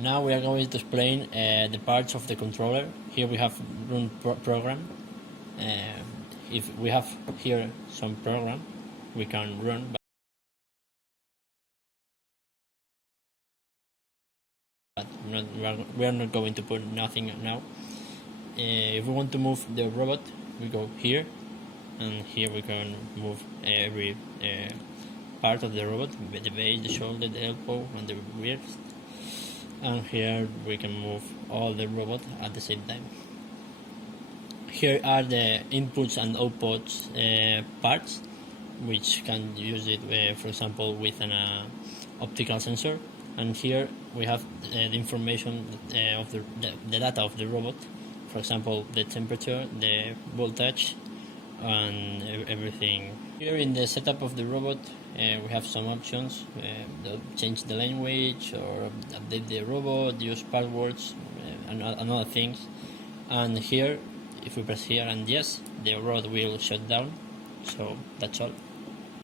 Now we are going to explain the parts of the controller. Here we have run program. If we have here some program, we can run. But we are not going to put nothing now. If we want to move the robot, we go here, and here we can move every part of the robot: the base, the shoulder, the elbow, and the wrist. And here we can move all the robot at the same time. Here are the inputs and outputs parts, which can use it, for example, with an optical sensor. And here we have the information of the data of the robot, for example, the temperature, the voltage, and everything. Here in the setup of the robot, we have some options: change the language, or update the robot, use passwords, and other things. And here, if we press here and yes, the robot will shut down. So that's all.